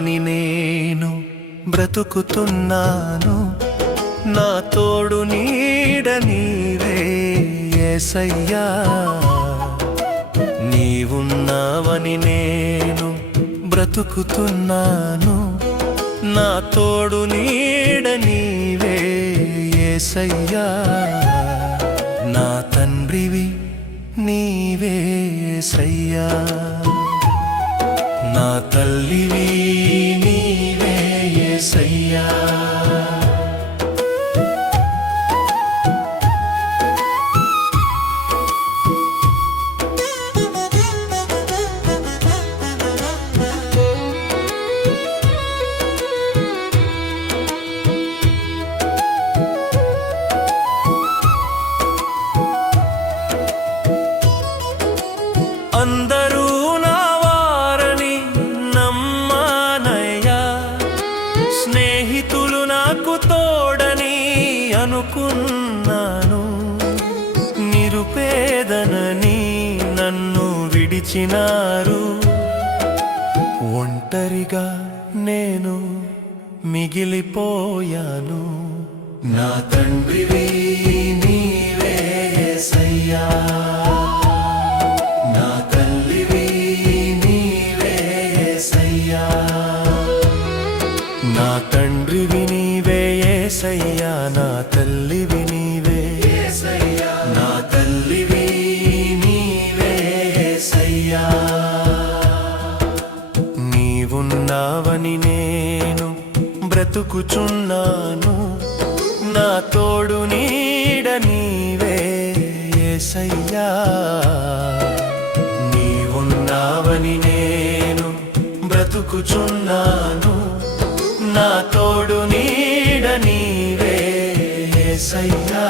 ఉన్నావని నేను బ్రతుకుతున్నాను. నా తోడు నీడ నీవే ఏసయ్యా. నీవున్నావని నేను బ్రతుకుతున్నాను. నా తోడు నీడ నీవే ఏసయ్యా. నా తండ్రివి నీవే ఏసయ్యా. నా తల్లివి విడిచినారు ఒంటరిగా నేను మిగిలిపోయాను. నా తండ్రివి నీవే యేసయ్యా నా తల్లివి నీవే యేసయ్యా నా తండ్రివి నీవే యేసయ్యా నా తల్లివి ఉన్నావని నేను బ్రతుకుచున్నాను. నా తోడు నీడ నీవే ఏసయ్యా. నీవున్నావని నేను బ్రతుకుచున్నాను. నా తోడు నీడ నీవే ఏసయ్యా.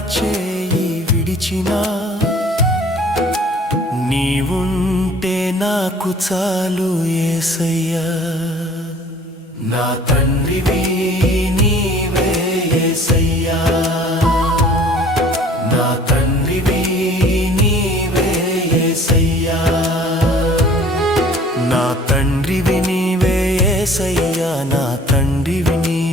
చేయి విడిచినా నీవుంటే నాకు చాలు ఏసయ్యా. నా తండ్రివి నీవే ఏసయ్యా. నా తండ్రివి నీవే ఏసయ్యా. నా తండ్రివి నీవే ఏసయ్యా. నా తండ్రివి నీ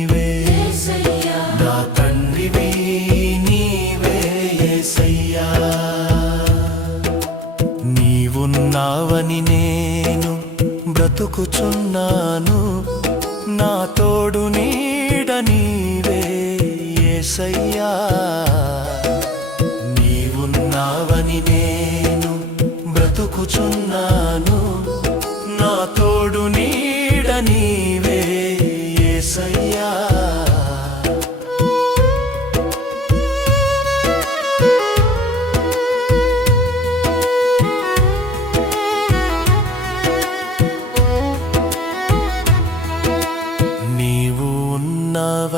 నీవున్నావని నేను బ్రతుకుచున్నాను. నా తోడు నీడ నీవే ఏసయ్యా. నీవున్నావని నేను బ్రతుకుచున్నాను. నా తోడు నీడ నీవే ఏసయ్యా.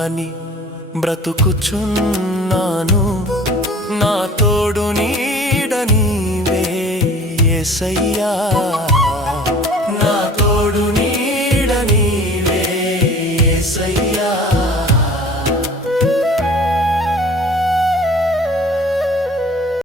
ఉన్నావని బ్రతుకుచున్నాను. నా తోడు నీడ ఎసయ్యా